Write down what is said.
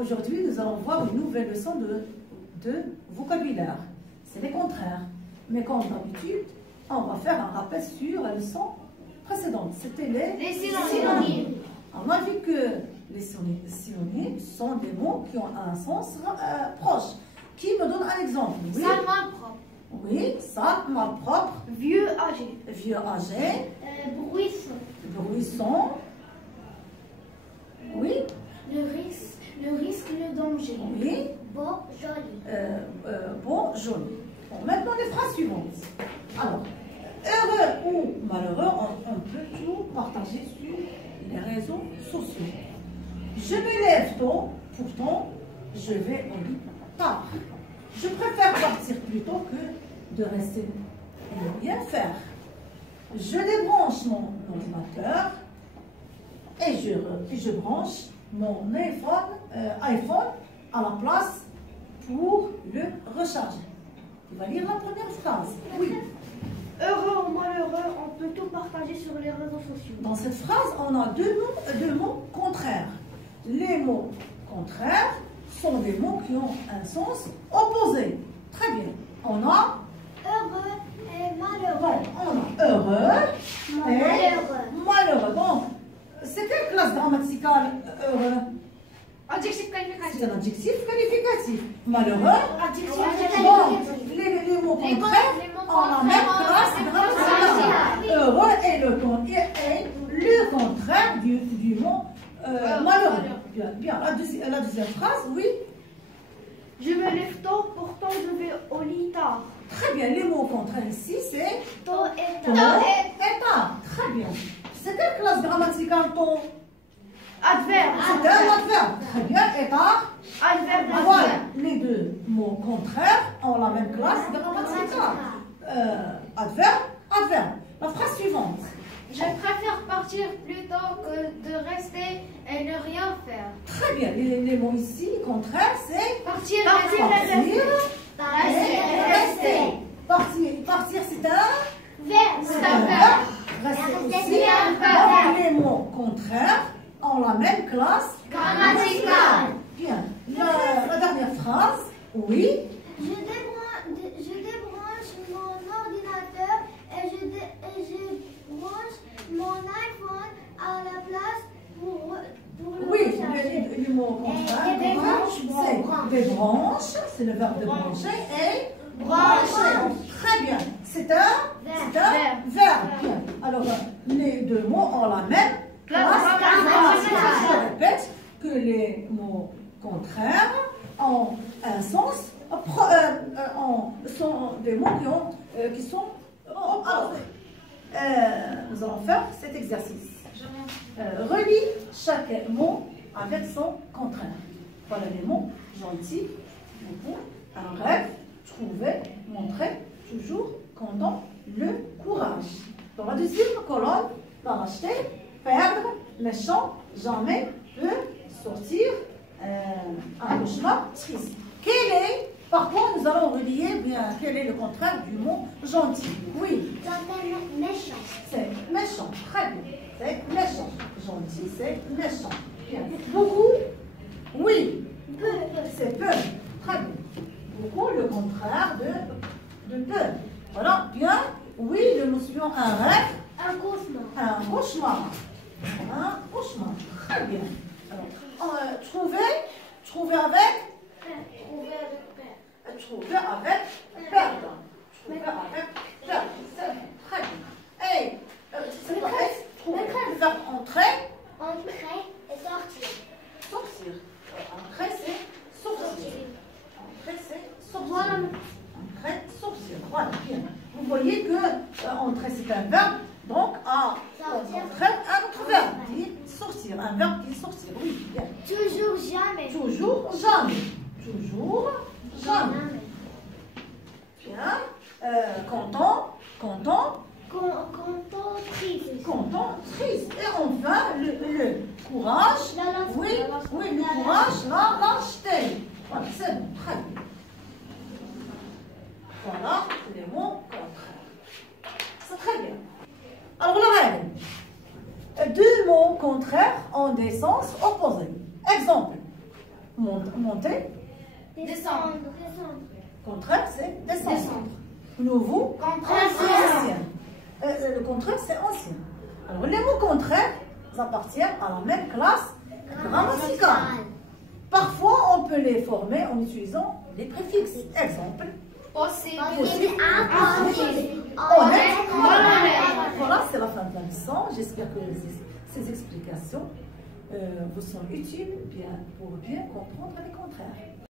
Aujourd'hui, nous allons voir une nouvelle leçon de vocabulaire. C'est les contraires. Mais comme d'habitude, on va faire un rappel sur la leçon précédente. C'était les synonymes. On a vu que les synonymes sont des mots qui ont un sens proche. Qui me donne un exemple? Oui. Sale, malpropre. Oui, sale, malpropre. Vieux, âgé. Vieux, âgé. Bruissant. Bruissant. Oui. Le risque, le danger. Oui. Beau, joli. Beau, joli. Bon, maintenant les phrases suivantes. Alors, heureux ou malheureux, on peut tout partager sur les réseaux sociaux. Je me lève tôt, pourtant je vais au lit tard. Je préfère partir plus tôt que de rester et ne rien faire. Je débranche mon ordinateur et je branche mon iPhone à la place pour le recharger. Tu vas lire la première phrase. Oui. Heureux ou malheureux, on peut tout partager sur les réseaux sociaux. Dans cette phrase, on a deux mots contraires. Les mots contraires sont des mots qui ont un sens opposé. Très bien. On a Heureux et malheureux. bon, on a heureux et malheureux. Donc, c'est quelle classe grammaticale heureux? Adjectif qualificatif. C'est un adjectif qualificatif. Malheureux. Adjectif Bon, qualificatif. les mots contraires ont la même classe grammaticale. Heureux est le contraire du mot malheureux. Bien. La deuxième phrase, oui. Je me lève tôt, pourtant je vais au lit tard. Très bien. Les mots contraires ici, c'est Tôt et tôt tard. et tard. Très bien. C'est quelle classe grammaticale tôt? Adverbe. C'est un adverbe. Très bien. Et tard? Adverbe. Voilà. Les deux mots contraires ont la même classe grammaticale. Adverbe. La phrase suivante. Je préfère partir plus tôt que de rester et ne rien faire. Très bien. Les mots ici, contraires, c'est Partir, Partir, c'est un verbe. c'est un verbe. Rester aussi. C'est un verbe. Donc, les mots contraires ont la même classe Grammaticale. Bien. La dernière phrase, oui. Je débranche mon ordinateur et je branche mon iPhone à la place pour le Oui, recharger. les mots contraires. C'est débranche, c'est le verbe de brancher, et brancher. Très bien. C'est un verbe. Bien. Alors, les deux mots ont la même classe grammaticale. Je répète que les mots contraires ont un sens, sont des mots qui sont opposés. Nous allons faire cet exercice. Relis chaque mot avec son contraire. Voilà les mots gentil, beaucoup, un rêve, trouver, montrer, toujours, content, le courage. Dans la deuxième colonne, dans acheter, perdre, méchant, jamais, peut, sortir, un cauchemar, triste. Par contre, nous allons relier bien quel est le contraire du mot gentil. Oui. Méchant. C'est méchant. Très bien. C'est méchant. Gentil, c'est méchant. Bien. Beaucoup. Oui. Peu. C'est peu. Très bien. Beaucoup, le contraire de peu. Voilà. Bien. Oui, le mot suivant, un rêve. Un cauchemar. Un cauchemar. Un cauchemar. Très bien. Alors, trouver avec. Trouver avec perdre. Trouver avec perdre. C'est très bien. Et trouver le verbe entrer. Entrer et sortir. Sortir. Entrer, c'est sortir. Entrer, c'est sortir. Voilà. Entrer, sortir. Voilà, bien. Vous voyez que entrer, c'est un verbe. Donc, Sortir. entrer, un autre verbe dit sortir. Un verbe dit sortir. Oui, bien. Toujours jamais. Toujours, jamais. Toujours, jamais. Bien. Content. Content, triste. Content, triste. Et enfin, le courage. Oui, le courage, lâcheté. Voilà, c'est bon, très bien. Voilà les mots contraires. C'est très bien. Alors, la règle. Deux mots contraires ont des sens opposés. Exemple. Monter. Descendre. Contraire, c'est descendre. Descendre. Nouveau. Contraire, Ancien. Le contraire, c'est ancien. Alors, les mots contraires appartiennent à la même classe grammaticale. Parfois, on peut les former en utilisant les préfixes. Exemple. Possible. Honnête. Voilà, c'est la fin de la leçon. J'espère que ces explications vous sont utiles pour bien comprendre les contraires.